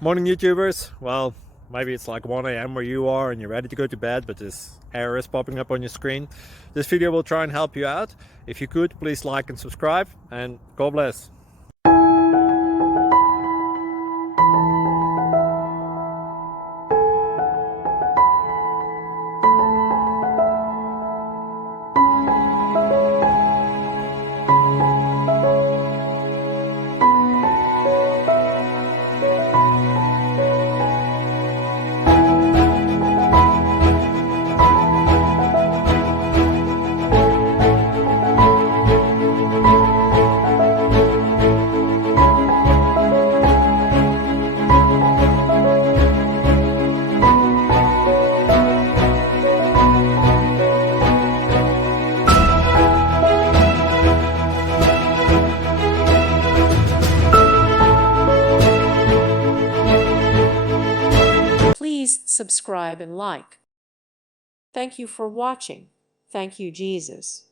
Morning YouTubers. Well, maybe it's like 1 a.m. where you are and you're ready to go to bed, but this error is popping up on your screen. This video will try and help you out. If you could, please like and subscribe, and God bless. Please subscribe and like. Thank you for watching. Thank you, Jesus.